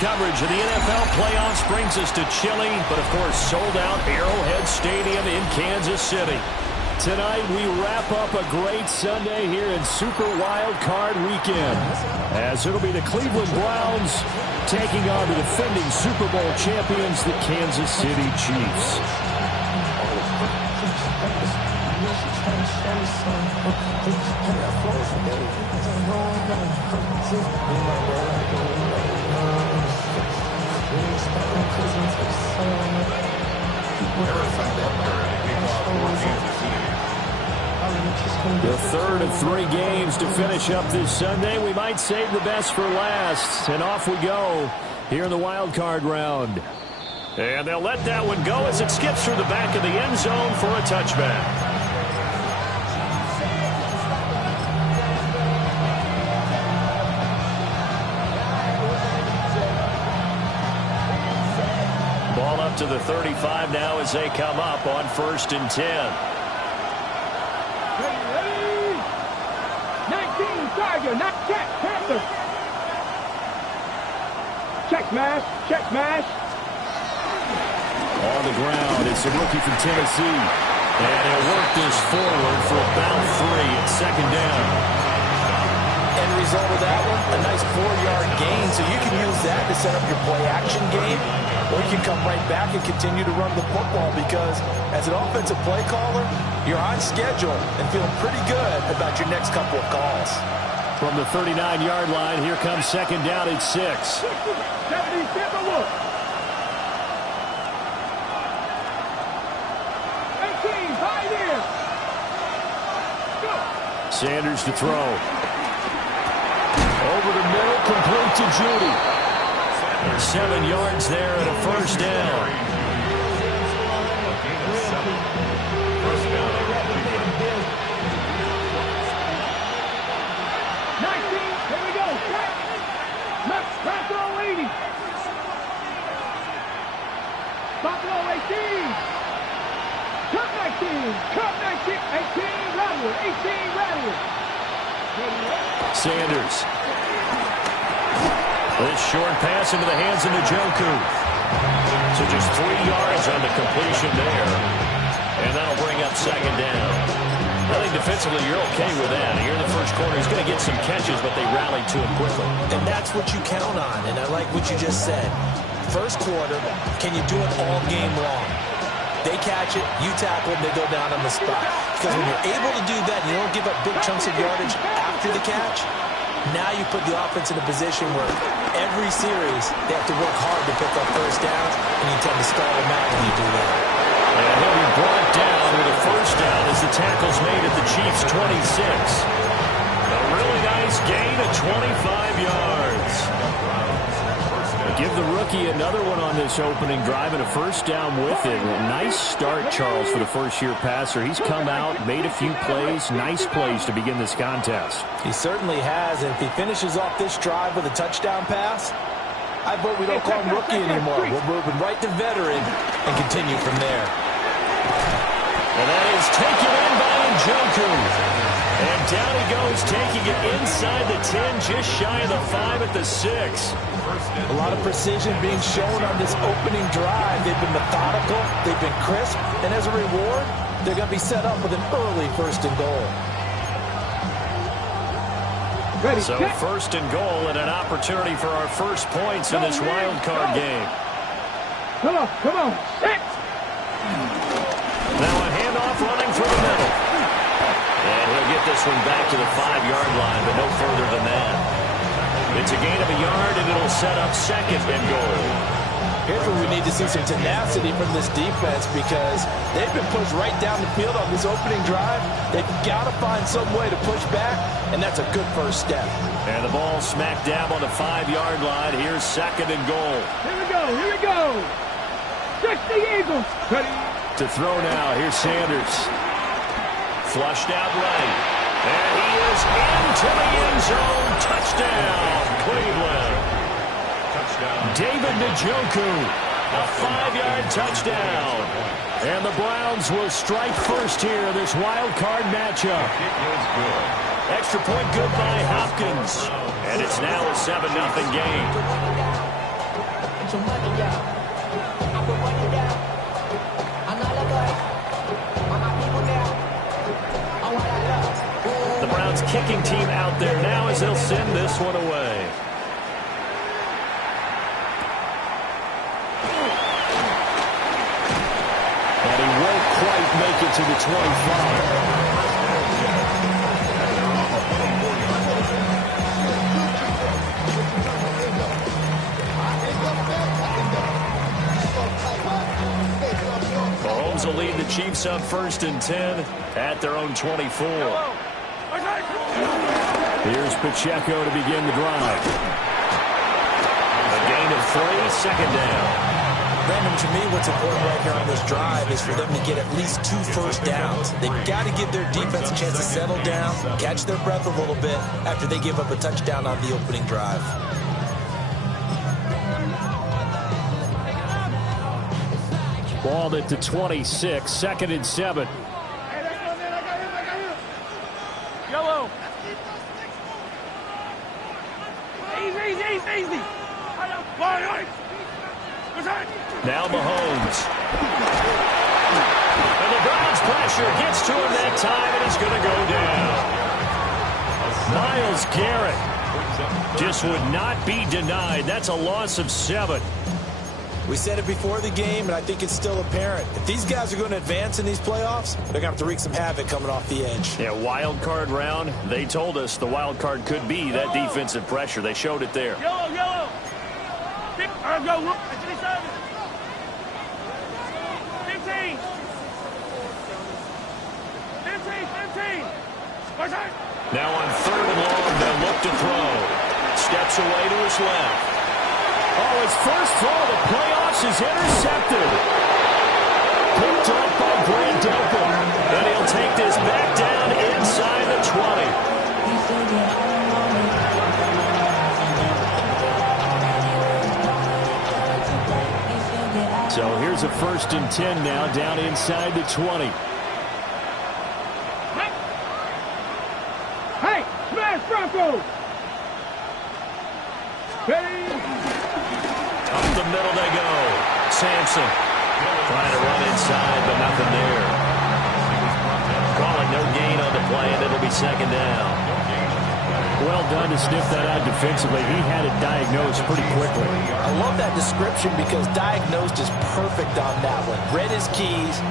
Coverage of the NFL playoffs brings us to chilly, but of course sold out Arrowhead Stadium in Kansas City. Tonight we wrap up a great Sunday here in Super Wild Card Weekend, as it'll be the Cleveland Browns taking on the defending Super Bowl champions, the Kansas City Chiefs. The third of 3 games to finish up this Sunday. We might save the best for last. And off we go here in the wild card round. And they'll let that one go as it skips through the back of the end zone for a touchback. Ball up to the 35 now as they come up on 1st and 10. Not check, Panther. Check smash, check smash. On the ground, it's a rookie from Tennessee. And he'll work this forward for about 3 at 2nd down. End result of that one, a nice 4-yard gain. So you can use that to set up your play-action game. Or you can come right back and continue to run the football because as an offensive play caller, you're on schedule and feeling pretty good about your next couple of calls. From the 39-yard line, here comes 2nd down at 6. 77 look. 18, high there. Go. Sanders to throw. Over the middle, complete to Judy. 7 yards there and a 1st down. Buffalo 18. Cut 19. Cut 19. 18 Rattler. 18 Rattler. Sanders. This short pass into the hands of Njoku. So just 3 yards on the completion there. And that'll bring up 2nd down. I think defensively you're okay with that. Here in the first quarter, he's going to get some catches, but they rallied to him quickly. And that's what you count on, and I like what you just said. First quarter, can you do it all game long? They catch it, you tackle them, they go down on the spot. Because when you're able to do that, you don't give up big chunks of yardage after the catch. Now you put the offense in a position where every series they have to work hard to pick up 1st downs, and you tend to stall them out when you do that. And he'll be brought down with a 1st down as the tackle's made at the Chiefs' 26. A really nice gain of 25 yards. Give the rookie another one on this opening drive and a 1st down with it. Nice start, Charles, for the first-year passer. He's come out, made a few plays, nice plays to begin this contest. He certainly has, and if he finishes off this drive with a touchdown pass, I vote we don't call him rookie anymore. We'll move him right to veteran and continue from there. And that is taken in by Njoku. And down he goes, taking it inside the 10, just shy of the 5 at the 6. A lot of precision being shown on this opening drive. They've been methodical, they've been crisp, and as a reward, they're going to be set up with an early 1st and goal. Ready, so check. 1st and goal and an opportunity for our first points in this wild card game. Come on, set. Now a handoff running through the middle. And he'll get this one back to the 5-yard line, but no further than that. It's a gain of a yard, and it'll set up 2nd and goal. Here's where we need to see some tenacity from this defense because they've been pushed right down the field on this opening drive. They've got to find some way to push back, and that's a good 1st step. And the ball smack dab on the 5-yard line. Here's 2nd and goal. Here we go. 60 Eagles. Ready. To throw now, here's Sanders. Flushed out right. And he is into the end zone. Touchdown, Cleveland. Touchdown. David Njoku, a 5-yard touchdown. And the Browns will strike first here in this wild card matchup. Extra point good by Hopkins. And it's now a 7-0 game. some money, y'all. I put money down. I'm not a boy. I'm my people now. I'm what I love. The Browns kicking team out there now as they'll send this one away. And he won't quite make it to the 25. Mahomes will lead the Chiefs up 1st and 10 at their own 24. Here's Pacheco to begin the drive. A gain of 3, 2nd down. Brandon, to me, what's important right here on this drive is for them to get at least 2 first downs. They've got to give their defense a chance to settle down, catch their breath a little bit after they give up a touchdown on the opening drive. Ball at the 26, 2nd and 7. Yellow. Easy. Now Mahomes. And the Browns pressure gets to him that time, and he's going to go down. Myles Garrett just would not be denied. That's a loss of 7. We said it before the game, and I think it's still apparent. If these guys are going to advance in these playoffs, they're going to have to wreak some havoc coming off the edge. Yeah, wild card round. They told us the wild card could be that defensive pressure. They showed it there. Yellow. Go. 15. Now on 3rd and long, they'll look to throw. Steps away to his left. Oh, his first throw of the playoffs is intercepted. Picked up by Grant Delpit. And he'll take this back down inside the 20. So here's a 1st and 10 now, down inside the 20. Hey, smash Broncos! Hey! Up the middle they go. Sampson trying to run inside, but nothing there. Calling no gain on the play, and it'll be 2nd down. Well done to sniff that out defensively. He had it diagnosed pretty quickly. I love that description because diagnosed is perfect on that one. Read his keys,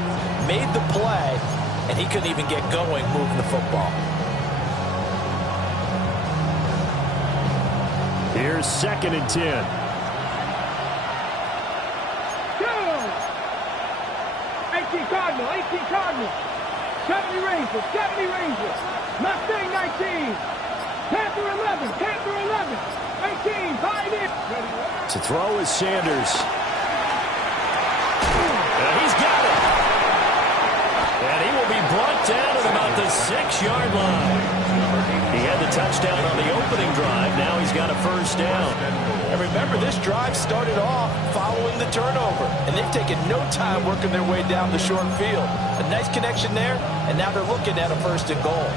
made the play, and he couldn't even get going moving the football. Here's 2nd and 10. Go! 18 Cardinal. 70 Rangers. Mustang 19. Panther 11. 18, 5 in. To throw is Sanders. And he's got it. And he will be brought down at about the 6-yard line. He had the touchdown on the opening drive. Now he's got a 1st down. And remember, this drive started off following the turnover, and they've taken no time working their way down the short field. A nice connection there, and now they're looking at a 1st and goal.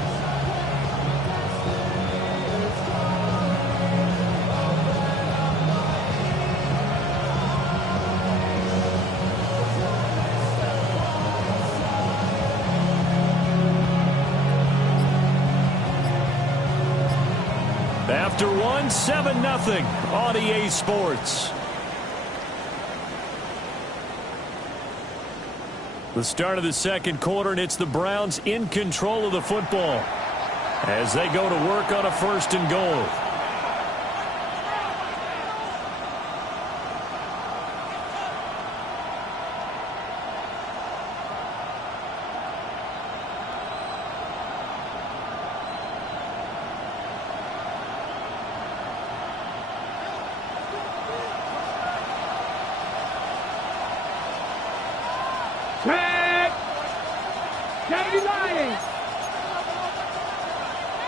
After 7-0 on EA Sports. The start of the 2nd quarter, and it's the Browns in control of the football as they go to work on a 1st and goal.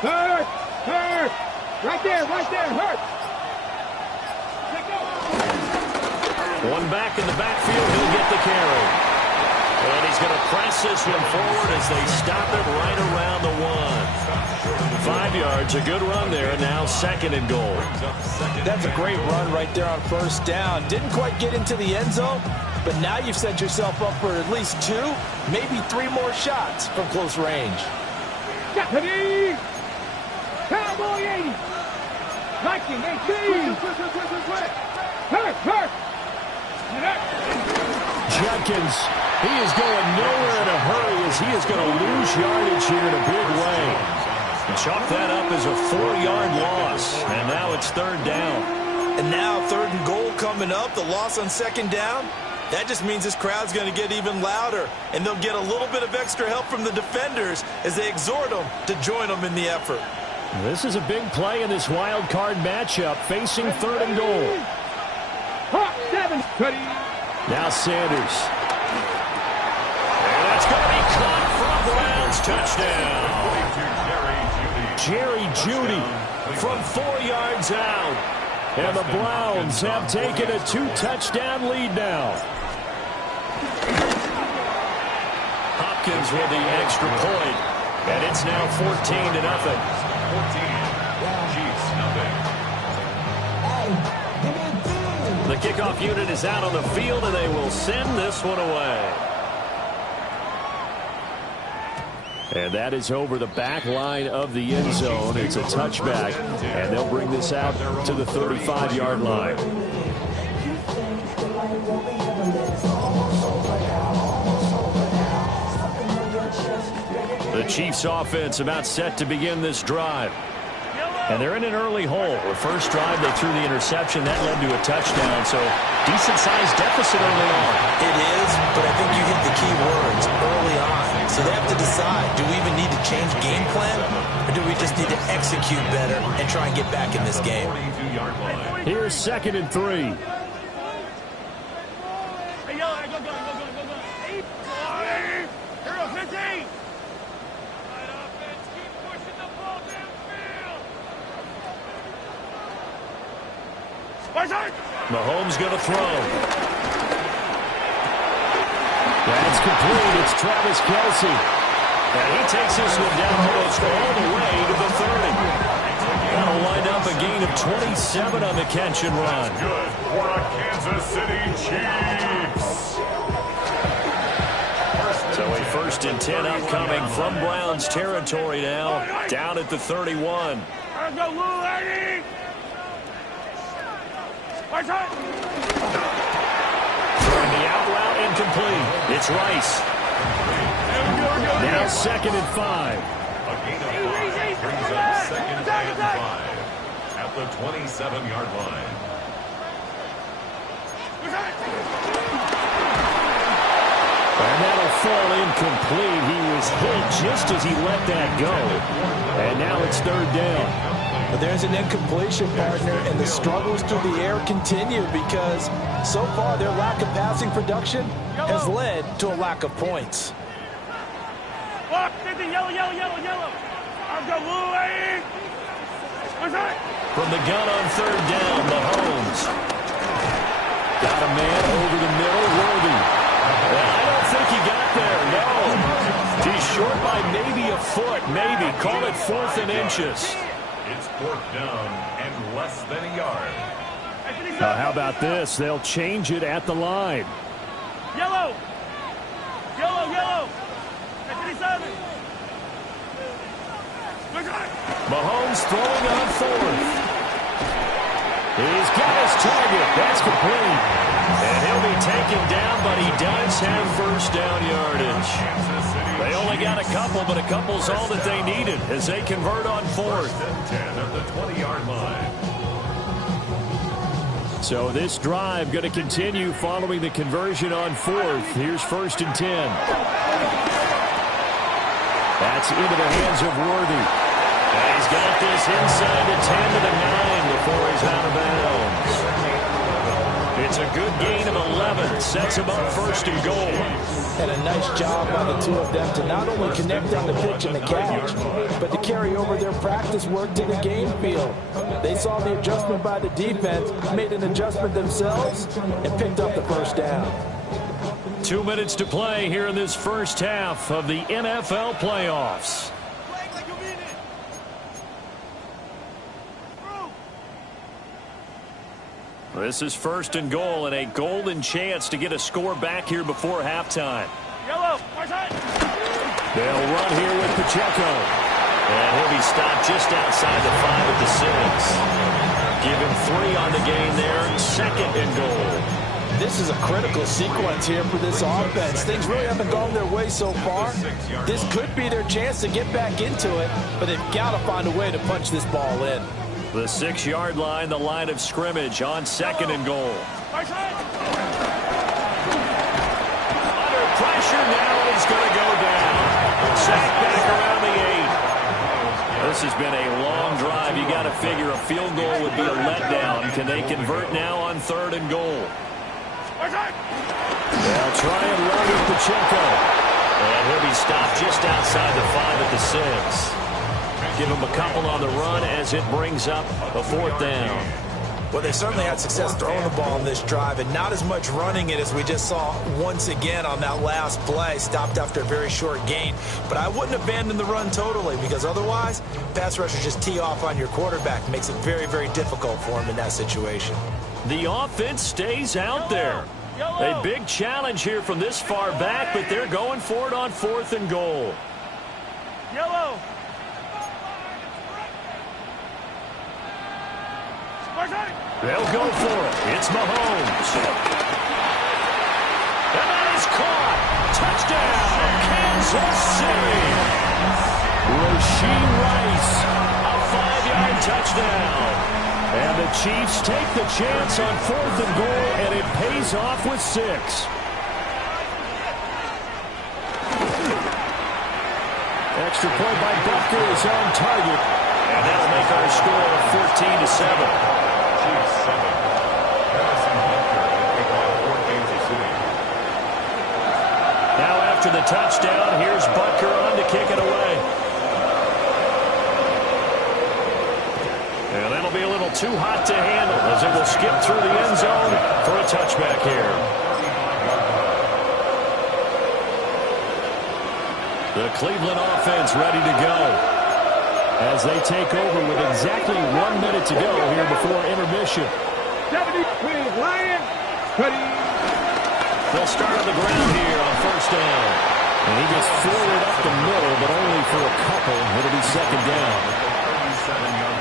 Hurt! Right there, hurt! One back in the backfield, he'll get the carry. And he's going to press this one forward as they stop it right around the 1. 5 yards, a good run there, and now 2nd and goal. That's a great run right there on 1st down. Didn't quite get into the end zone, but now you've set yourself up for at least 2, maybe 3 more shots from close range. Deputy! Cowboy 80! 1918! Hurt! Judkins, he is going nowhere in a hurry as he is going to lose yardage here in a big way. Chalk that up as a 4-yard loss, and now it's 3rd down. And now 3rd and goal coming up, the loss on 2nd down. That just means this crowd's going to get even louder, and they'll get a little bit of extra help from the defenders as they exhort them to join them in the effort. This is a big play in this wild card matchup, facing 3rd and goal. Hawk 7. Now Sanders. And that's going to be caught from Browns. Touchdown. Jerry Jeudy from 4 yards out. And the Browns have taken a 2-touchdown lead now. Hopkins with the extra point. And it's now 14-0. 14, the kickoff unit is out on the field, and they will send this one away. And that is over the back line of the end zone. It's a touchback, and they'll bring this out to the 35-yard line. The Chiefs offense about set to begin this drive. And they're in an early hole. The first drive, they threw the interception. That led to a touchdown. So decent-sized deficit early on. It is, but I think you hit the key words early on. So they have to decide, do we even need to change game plan? Or do we just need to execute better and try and get back in this game? Here's 2nd and 3. Mahomes going to throw. That's complete. It's Travis Kelce. And he takes this one down almost all the way to the 30. That'll wind up a gain of 27 on the catch and run. Good for a Kansas City Chiefs. So a 1st and 10 upcoming from Browns territory now, down at the 31. Let's go, Lou, lady! Throwing the out route incomplete. It's Rice. Now 2nd and 5. A gain of 5 brings up 2nd and 5 at the 27-yard line. And that'll fall incomplete. He was hit just as he let that go. And now it's 3rd down. But there's an incompletion, partner, and the struggles through the air continue because so far their lack of passing production has led to a lack of points. Look, yellow. I'll go, Lou, lady! From the gun on 3rd down, Mahomes. Got a man over the middle, Worthy. Well, I don't think he got there, no. He's short by maybe a foot, maybe. Call it 4th and inches. It's 4th down and less than a yard. How about this? They'll change it at the line. Yellow! 57! Mahomes throwing on 4th. He's got his target. That's complete. And he'll be taken down, but he does have 1st down yardage. They only got a couple, but a couple's all that they needed as they convert on 4th. 10 at the 20-yard line. So this drive going to continue following the conversion on 4th. Here's 1st and 10. That's into the hands of Worthy. And he's got this inside the 10 to the 9 before he's out of bounds. It's a good gain of 11. Sets him up 1st and goal. And a nice job by the 2 of them to not only connect on the pitch and the catch, but to carry over their practice work to the game field. They saw the adjustment by the defense, made an adjustment themselves, and picked up the 1st down. 2 minutes to play here in this first half of the NFL playoffs. This is first and goal and a golden chance to get a score back here before halftime. Yellow, They'll run here with Pacheco. And he'll be stopped just outside the 5 at the 6. Give him 3 on the gain there. Second and goal. This is a critical sequence here for this offense. Things really haven't gone their way so far. This could be their chance to get back into it, but they've got to find a way to punch this ball in. The 6-yard line, the line of scrimmage on second and goal. Under pressure now, he's going to go down. Sacked back around the 8. This has been a long drive. You got to figure a field goal would be a letdown. Can they convert now on third and goal? They'll try and run with Pacheco. And he'll be stopped just outside the 5 at the 6. Give him a couple on the run as it brings up a 4th down. Well, they certainly had success throwing the ball in this drive, and not as much running it as we just saw once again on that last play. Stopped after a very short gain. But I wouldn't abandon the run totally, because otherwise, pass rushers just tee off on your quarterback. Makes it very, very difficult for him in that situation. The offense stays out there. A big challenge here from this far back, but they're going for it on 4th and goal. Yellow. They'll go for it. It's Mahomes. And that is caught. Touchdown, Kansas City. Rashee Rice, a 5-yard touchdown. And the Chiefs take the chance on 4th and goal, and it pays off with 6. Extra point by Butker is on target. And that'll make our score 14-7. Now after the touchdown, here's Butker on to kick it away. And that'll be a little too hot to handle as it will skip through the end zone for a touchback here. The Cleveland offense ready to go as they take over with exactly 1 minute to go here before intermission. 70 with Lions. Ready. They'll start on the ground here on first down. And he gets forward up the middle, but only for a couple. It'll be second down.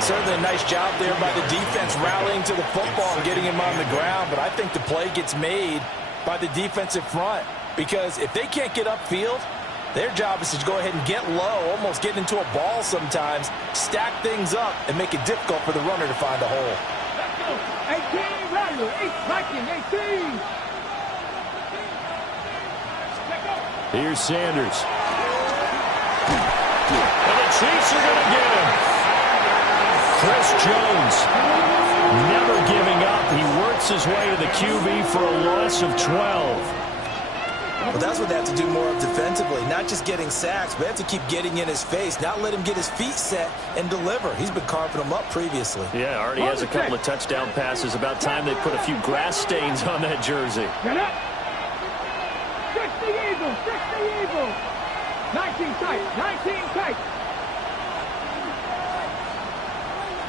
Certainly a nice job there by the defense rallying to the football and getting him on the ground, but I think the play gets made by the defensive front, because if they can't get upfield, their job is to go ahead and get low, almost get into a ball sometimes, stack things up, and make it difficult for the runner to find a hole. 18, Rattler, 8, Viking, 18. Here's Sanders. And the Chiefs are going to get him. Chris Jones, never giving up. He works his way to the QB for a loss of 12. Well, that's what they have to do more of defensively, not just getting sacks, but they have to keep getting in his face, not let him get his feet set and deliver. He's been carving them up previously. Yeah, already has a couple of touchdown passes. About time they put a few grass stains on that jersey. Get up. 60 Eagles, 60 Eagles. 19 tight, 19 tight.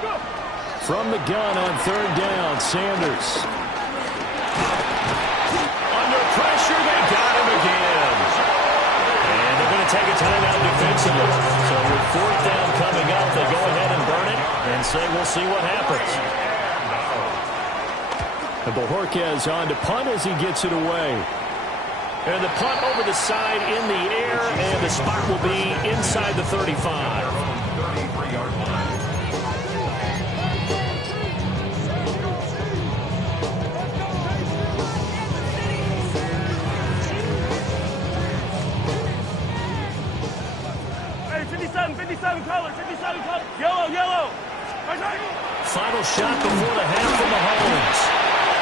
Go. From the gun on third down, Sanders. Under pressure, they got him again. And they're going to take a timeout defensively. So with fourth down coming up, they go ahead and burn it and say we'll see what happens. And Bojorquez on to punt as he gets it away. And the punt over the side in the air, and the spot will be inside the 35. 33-yard line. Hey, 57 color, yellow, yellow. Final shot before the half from Mahomes.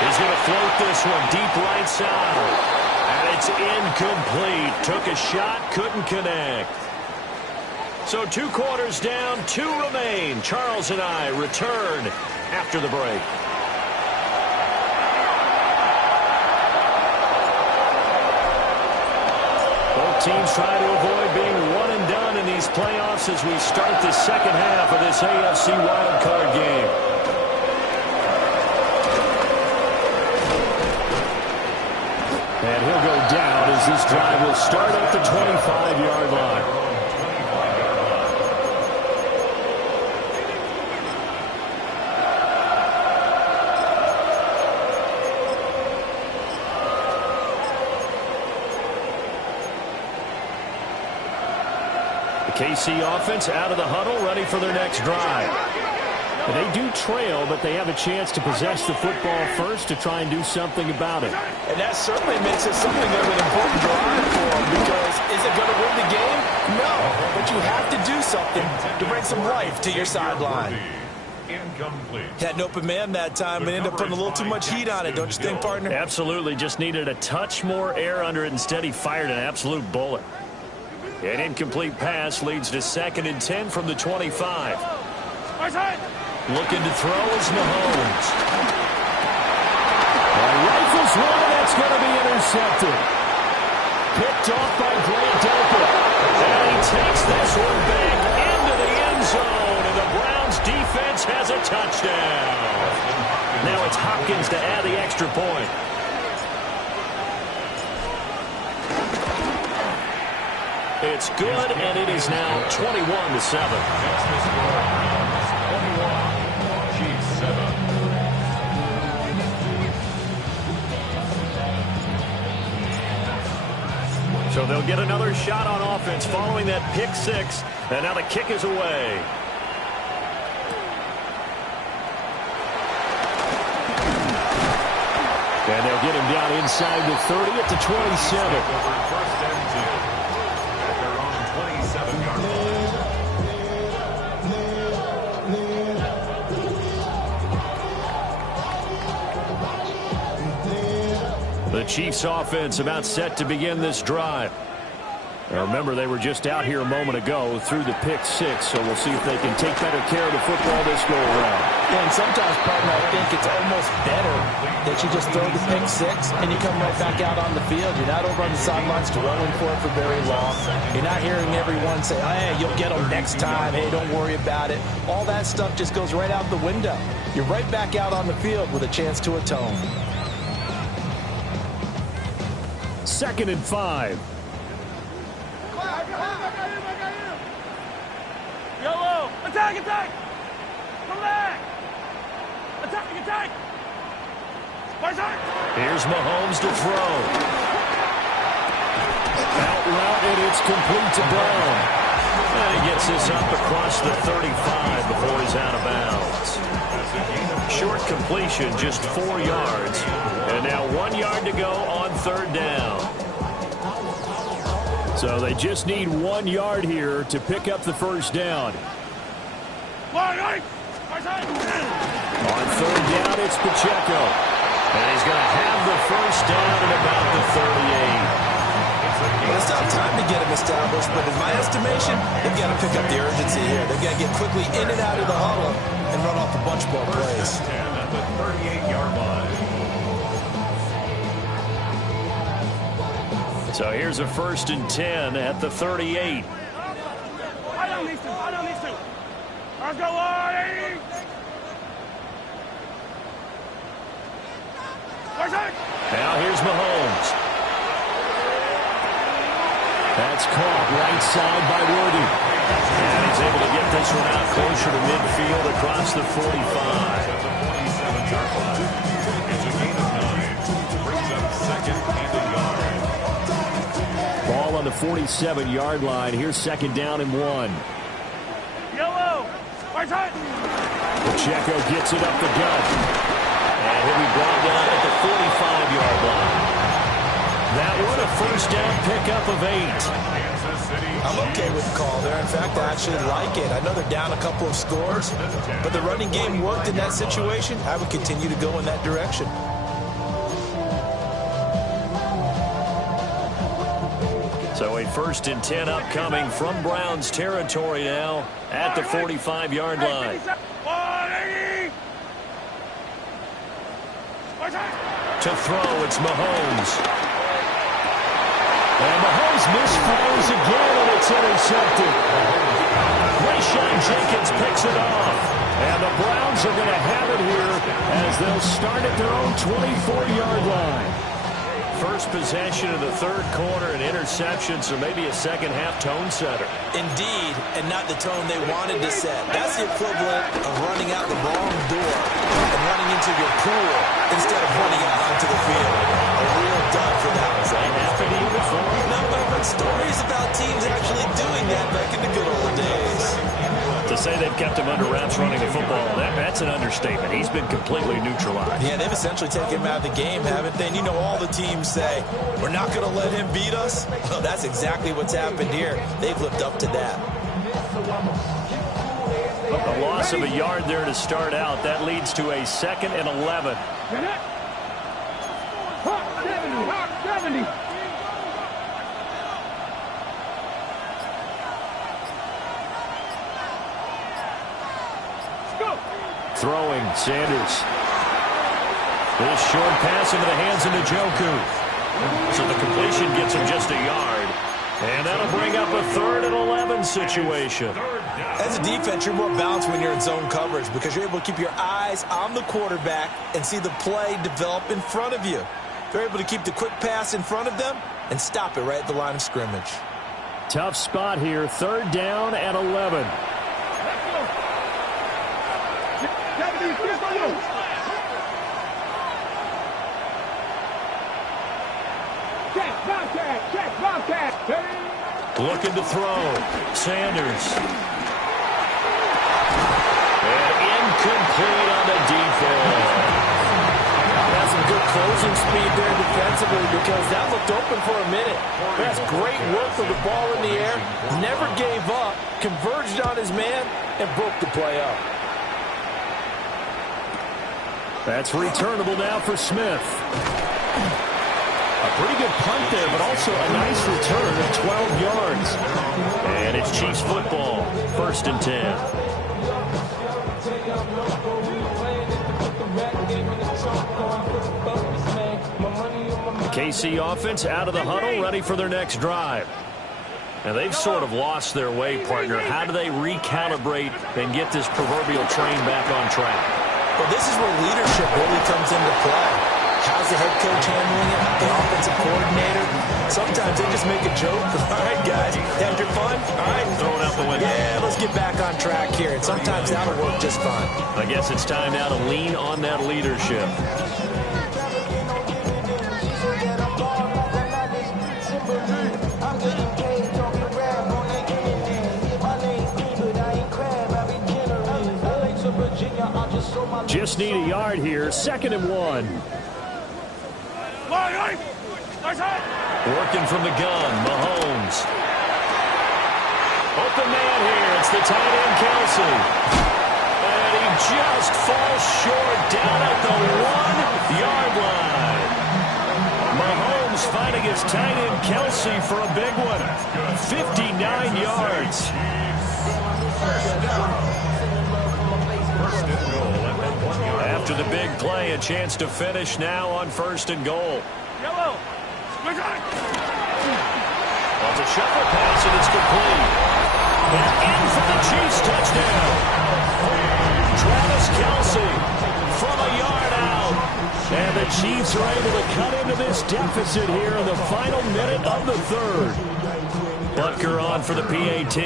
He's going to float this one deep right side. And it's incomplete. Took a shot, couldn't connect. So 2 quarters down, 2 remain. Charles and I return after the break. teams trying to avoid being one and done in these playoffs as we start the second half of this AFC wildcard game. And he'll go down as this drive will start at the 25-yard line. KC offense out of the huddle, ready for their next drive. They do trail, but they have a chance to possess the football first to try and do something about it. And that certainly makes it something of an important drive for them, because is it going to win the game? No, but you have to do something to bring some life to your sideline. Incomplete. Had an open man that time and ended up putting a little too much heat on it, don't you think, partner? Absolutely, just needed a touch more air under it. Instead, he fired an absolute bullet. An incomplete pass leads to 2nd and 10 from the 25. Looking to throw is Mahomes. Rifles one, and that's going to be intercepted. Picked off by Grant Delpit. And he takes this one back into the end zone, and the Browns defense has a touchdown. Now it's Hopkins to add the extra point. It's good, and it is now 21-7. Chiefs 7. So they'll get another shot on offense following that pick six, and now the kick is away. And they'll get him down inside the 30 at the 27. First and 10. At their own 27-yard line. The Chiefs offense about set to begin this drive. Now remember, they were just out here a moment ago through the pick six, so we'll see if they can take better care of the football this go around. Yeah, and sometimes, partner, I think it's almost better that you just throw the pick six and you come right back out on the field. You're not over on the sidelines dwelling for it for very long. You're not hearing everyone say, hey, you'll get them next time. Hey, don't worry about it. All that stuff just goes right out the window. You're right back out on the field with a chance to atone. 2nd and 5. Yellow! Attack, attack! Come back! Attack, attack! Here's Mahomes to throw. Out route, and it's complete to Brown. And he gets this up across the 35 before he's out of bounds. Short completion, just 4 yards. And now 1 yard to go on 3rd down. So they just need 1 yard here to pick up the first down. On 3rd down, it's Pacheco. And he's going to have the first down at about the 38. Well, it's not time to get him established, but in my estimation, they've got to pick up the urgency here. They've got to get quickly in and out of the huddle and run off a bunch more plays. At the 38-yard line. So here's a 1st and 10 at the 38. I don't need to. Let's go, Artie! Now here's Mahomes. That's caught right side by Worthy. And he's able to get this one out closer to midfield across the 45. It's a gain of 9. Brings up 2nd and a yard. Ball on the 47-yard line. Here's 2nd down and 1. Yellow! Pacheco gets it up the gut. And he'll be brought down at the 45-yard line. That one a 1st down pickup of 8. I'm okay with the call there. In fact, I actually like it. I know they're down a couple of scores, but the running game worked in that situation. I would continue to go in that direction. So a 1st and 10 upcoming from Browns territory now at the 45-yard line. To throw, it's Mahomes. And Mahomes misfires again, and it's intercepted. Rayshawn Jenkins picks it off. And the Browns are going to have it here as they'll start at their own 24-yard line. First possession of the third quarter, an interception, so maybe a second-half tone setter. Indeed, and not the tone they wanted to set. That's the equivalent of running out the wrong door and running into your pool instead of running out onto the field. A real dud for that one. That happened to you before? No, but stories about teams actually doing that back in the good old days. To say they've kept him under wraps running the football, that's an understatement. He's been completely neutralized. Yeah, they've essentially taken him out of the game, haven't they? And you know all the teams say, we're not going to let him beat us. Well, that's exactly what's happened here. They've lived up to that. A loss of a yard there to start out. That leads to a 2nd and 11. Hawk 70. Throwing, Sanders. This short pass into the hands of Njoku. So the completion gets him just a yard. And that'll bring up a 3rd and 11 situation. As a defense, you're more balanced when you're in zone coverage because you're able to keep your eyes on the quarterback and see the play develop in front of you. They're able to keep the quick pass in front of them and stop it right at the line of scrimmage. Tough spot here. 3rd down and 11. Looking to throw. Sanders. And incomplete on the defense. That's some good closing speed there defensively because that looked open for a minute. That's great work with the ball in the air. Never gave up. Converged on his man and broke the play up. That's returnable now for Smith. A pretty good punt there, but also a nice return of 12 yards. And it's Chiefs football, 1st and 10. KC offense out of the huddle, ready for their next drive. Now, they've sort of lost their way, partner. How do they recalibrate and get this proverbial train back on track? Well, this is where leadership really comes into play. How's the head coach handling it? The offensive coordinator? Sometimes they just make a joke. All right, guys, had your fun? All right. Throw it out the window. Yeah, let's get back on track here. And sometimes that'll work just fine. I guess it's time now to lean on that leadership. Just need a yard here. 2nd and 1. Working from the gun, Mahomes. Open man here. It's the tight end, Kelsey. And he just falls short down at the 1-yard line. Mahomes finding his tight end, Kelsey, for a big one. 59 yards. After the big play, a chance to finish now on 1st and goal. Yellow. Well, it's a shuffle pass, and it's complete. And in for the Chiefs touchdown. Travis Kelce from a yard out. And the Chiefs are able to cut into this deficit here in the final minute of the 3rd. Butker on for the PAT.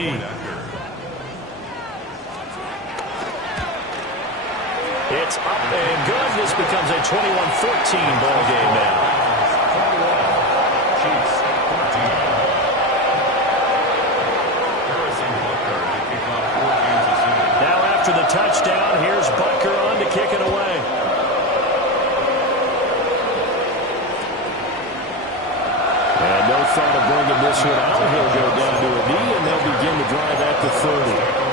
It's up and good. This becomes a 21-14 ball game now. Now after the touchdown, here's Butker on to kick it away. And no thought of bringing this one out. He'll go down to a knee, and they'll begin the drive at the 30.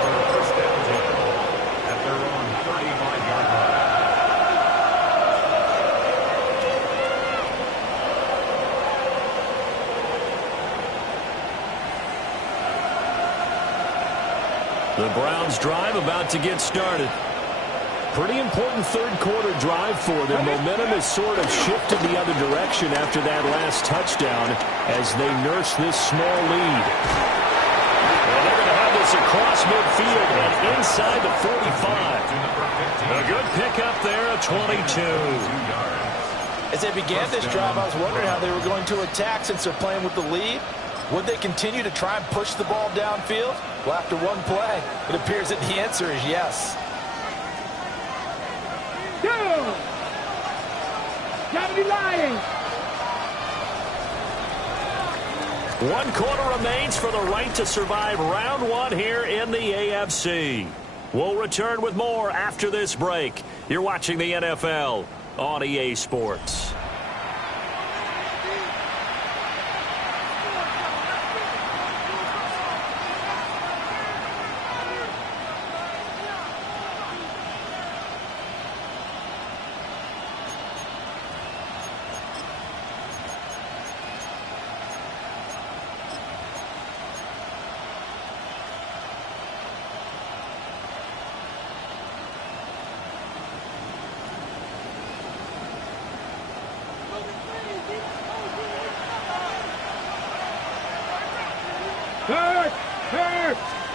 The Browns drive about to get started. Pretty important third-quarter drive for them. Momentum has sort of shifted the other direction after that last touchdown as they nurse this small lead. And they're going to have this across midfield and inside the 45. A good pickup there, a 22. As they began this drive, I was wondering how they were going to attack since they're playing with the lead. Would they continue to try and push the ball downfield? Well, after one play, it appears that the answer is yes. 70 Lions. 1 quarter remains for the right to survive round 1 here in the AFC. We'll return with more after this break. You're watching the NFL on EA Sports.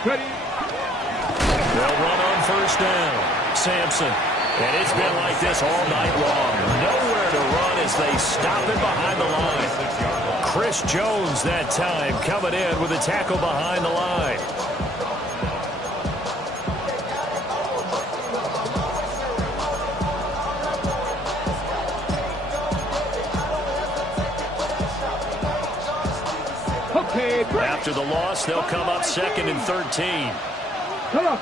Ready. They'll run on first down. Sampson. And it's been like this all night long. Nowhere to run as they stop it behind the line. Chris Jones that time coming in with a tackle behind the line. After the loss, they'll come up 2nd and 13. Come on.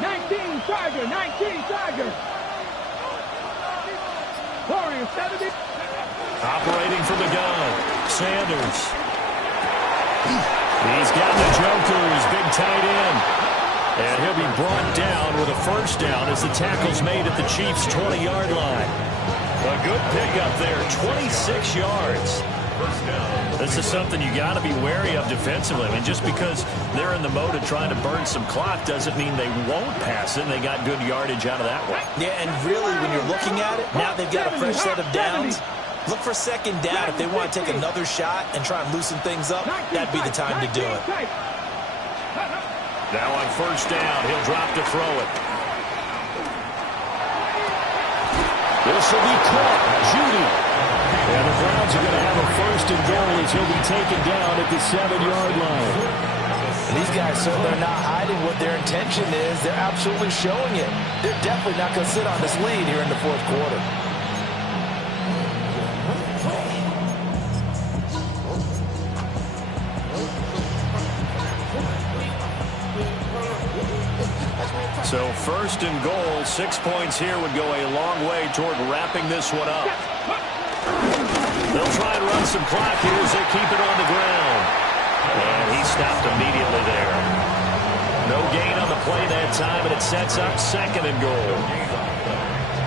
19 Tiger, 19 Tiger. Warrior 70. Operating from the gun, Sanders. He's got the Joker's big tight end. And he'll be brought down with a first down as the tackle's made at the Chiefs' 20-yard line. A good pickup there, 26 yards. This is something you got to be wary of defensively. I mean, just because they're in the mode of trying to burn some clock doesn't mean they won't pass it. And they got good yardage out of that one. Yeah, and really, when you're looking at it, now they've got a fresh set of downs. Look for second down. If they want to take another shot and try and loosen things up, that'd be the time to do it. Now on first down, he'll drop to throw it. This will be caught. Judy. And the Browns are going to have a first and goal as he'll be taken down at the 7-yard line. And these guys certainly are not hiding what their intention is. They're absolutely showing it. They're definitely not going to sit on this lead here in the fourth quarter. So first and goal, 6 points here would go a long way toward wrapping this one up. They'll try and run some clock here as they keep it on the ground. And he stopped immediately there. No gain on the play that time, and it sets up 2nd and goal.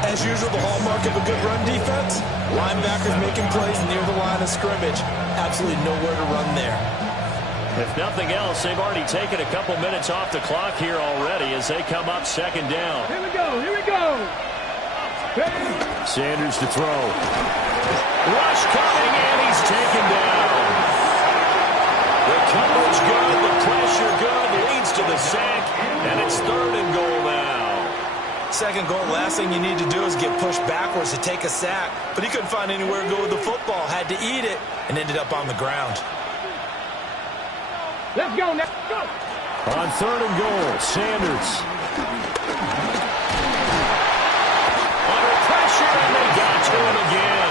As usual, the hallmark of a good run defense, linebackers making plays near the line of scrimmage. Absolutely nowhere to run there. If nothing else, they've already taken a couple minutes off the clock here already as they come up 2nd down. Here we go. Sanders to throw. Rush coming, and he's taken down. The coverage good, the pressure good, leads to the sack, and it's 3rd and goal now. 2nd goal, last thing you need to do is get pushed backwards to take a sack. But he couldn't find anywhere to go with the football, had to eat it, and ended up on the ground. Let's go now. Go. On 3rd and goal, Sanders. Under pressure, and they got to him again.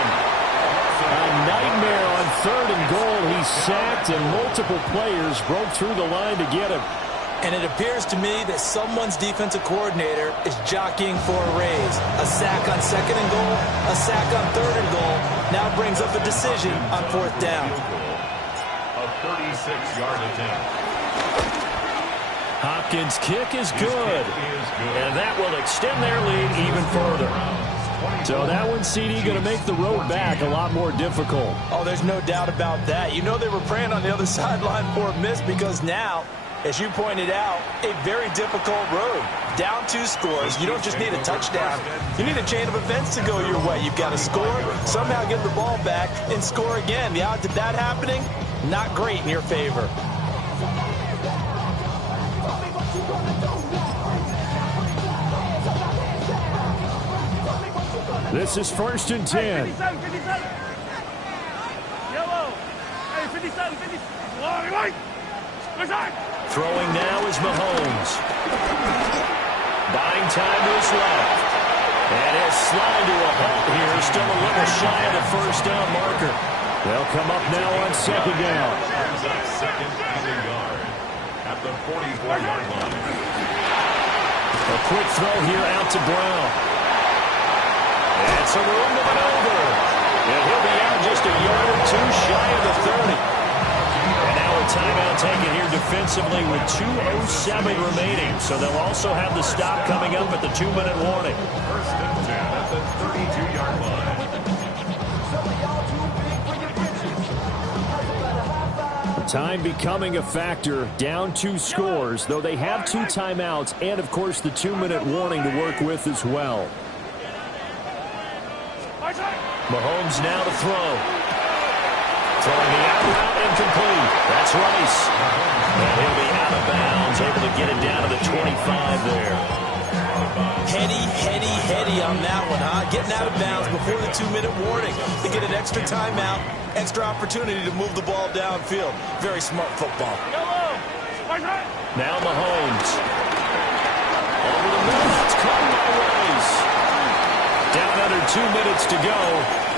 A nightmare on 3rd and goal. He's sacked, and multiple players broke through the line to get him. And it appears to me that someone's defensive coordinator is jockeying for a raise. A sack on 2nd and goal, a sack on 3rd and goal. Now brings up a decision on 4th down. A 36-yard attempt. Hopkins' kick is good. And that will extend their lead even further. So that one, CD, going to make the road back a lot more difficult. Oh, there's no doubt about that. You know they were praying on the other sideline for a miss because now as you pointed out, a very difficult road. Down 2 scores. You don't just need a touchdown. You need a chain of events to go your way. You've got to score, somehow get the ball back, and score again. The odds of that happening, not great in your favor. This is 1st and 10. 57, 57. Yellow. Hey, 57, 57. Throwing now is Mahomes. Buying time to his left. And he'll slide to a halt here. Still a little shy of the first down marker. They'll come up now on 2nd down. Second and a yard at the 44-yard line. A quick throw here out to Brown. And some room to maneuver. And he'll be out just a yard or 2 shy of the 30. And now a timeout taken here defensively with 2:07 remaining. So they'll also have the stop coming up at the 2-minute warning. 1st and 10 at the 32-yard line. Time becoming a factor. Down 2 scores, though they have 2 timeouts and, of course, the 2-minute warning to work with as well. Mahomes now to throw. Throwing the out route incomplete. That's Rice. And he'll be out of bounds, able to get it down to the 25 there. Heady on that one, huh? Getting out of bounds before the 2-minute warning to get an extra timeout, extra opportunity to move the ball downfield. Very smart football. Now Mahomes. Over the middle. It's caught by Rice. Down under 2 minutes to go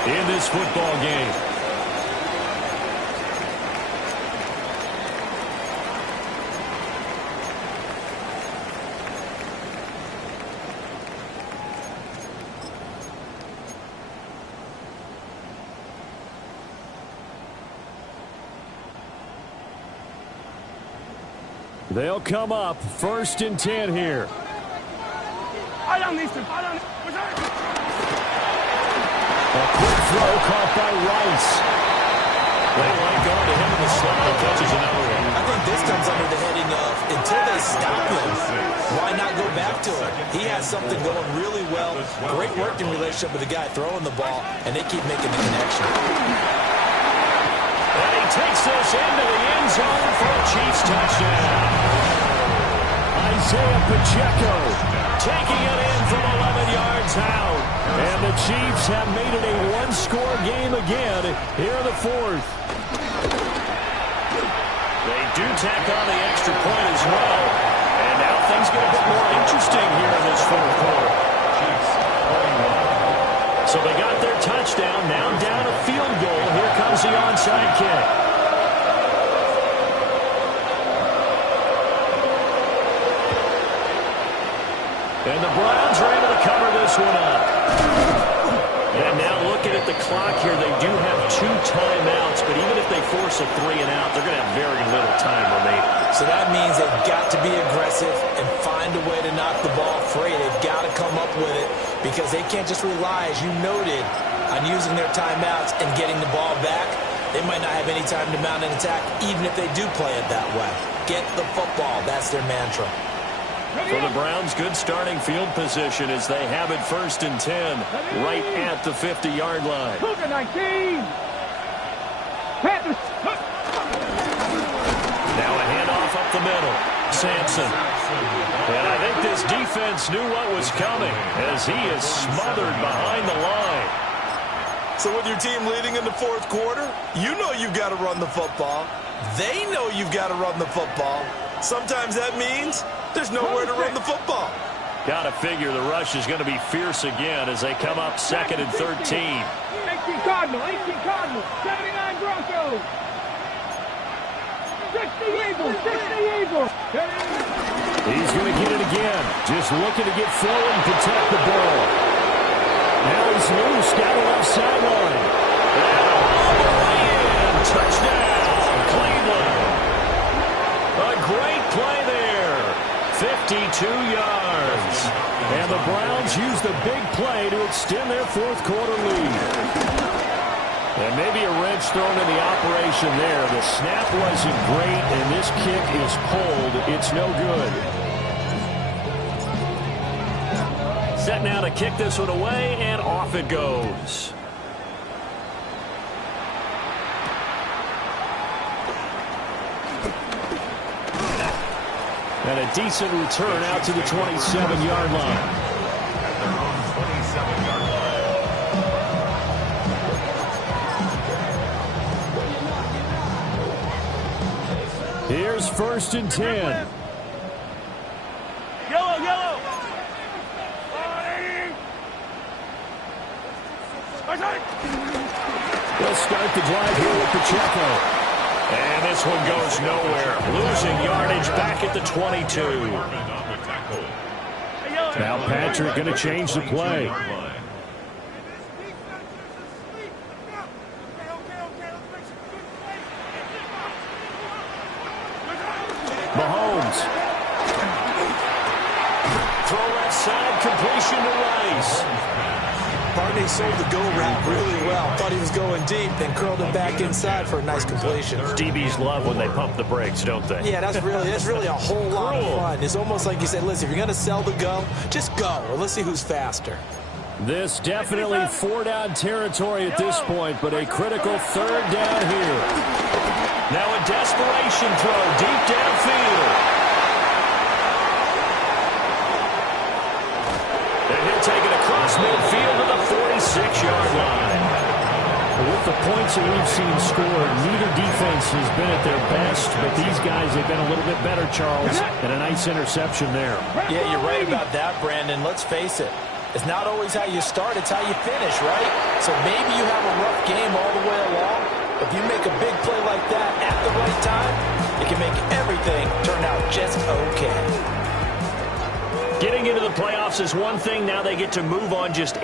in this football game. They'll come up 1st and 10 here. A quick throw caught by Rice. They like going to him in the slot and catches another one. I think this comes under the heading of, until they stop him, why not go back to him? He has something going really well. Great working relationship with the guy throwing the ball, and they keep making the connection. And he takes this into the end zone for a Chiefs touchdown. Isaiah Pacheco taking it in from 11 yards out. And the Chiefs have made it a 1-score game again here in the 4th. They do tack on the extra point as well. And now things get a bit more interesting here in this 4th quarter. So they got their touchdown, now down a field goal. Here comes the onside kick. And the Browns are able to cover this one up. And now looking at the clock here, they do have 2 timeouts, but even if they force a 3-and-out, they're going to have very little time remaining. So that means they've got to be aggressive and find a way to knock the ball free. They've got to come up with it because they can't just rely, as you noted, on using their timeouts and getting the ball back. They might not have any time to mount an attack, even if they do play it that way. Get the football. That's their mantra. For the Browns, good starting field position as they have it 1st and 10 right at the 50-yard line. Cougar 19. Panthers. Now a handoff up the middle. Sampson. And I think this defense knew what was coming as he is smothered behind the line. So with your team leading in the 4th quarter, you know you've got to run the football. They know you've got to run the football. Sometimes that means there's nowhere to run the football. Got to figure the rush is going to be fierce again as they come up 2nd and 13. 18 Cardinal, 79 Broncos. 60 Eagles, 60 Eagles. He's going to get it again. Just looking to get forward and protect the ball. Now he's loose down the left sideline. All the way in. Touchdown, Cleveland. A great play there. 52 yards. And the Browns use the big play to extend their 4th quarter lead. And maybe a red much thrown in the operation there. The snap wasn't great, and this kick is pulled. It's no good. Set now to kick this one away, and off it goes. And a decent return out to the 27-yard line. At their own 27-yard line. Here's 1st and 10. Yellow. They'll start the drive here with Pacheco. And this one goes nowhere. Losing yardage back at the 22. Now Patrick going to change the play. Mahomes. Throw left side, completion to Rice. Barney sold the go route really well. Thought he was going deep, then curled it back inside for a nice completion. DBs love when they pump the brakes, don't they? Yeah, that's really a whole lot of fun. It's almost like you said, listen, if you're going to sell the go, just go. Or let's see who's faster. This definitely 4-down territory at this point, but a critical 3rd down here. Now a desperation throw deep downfield. And he'll take it across midfield to the 46-yard line. With the points that we've seen scored, neither defense has been at their best, but these guys have been a little bit better, Charles, and a nice interception there. Yeah, you're right about that, Brandon. Let's face it. It's not always how you start, it's how you finish, right? So maybe you have a rough game all the way along. If you make a big play like that at the right time, it can make everything turn out just okay. Getting into the playoffs is one thing. Now they get to move on just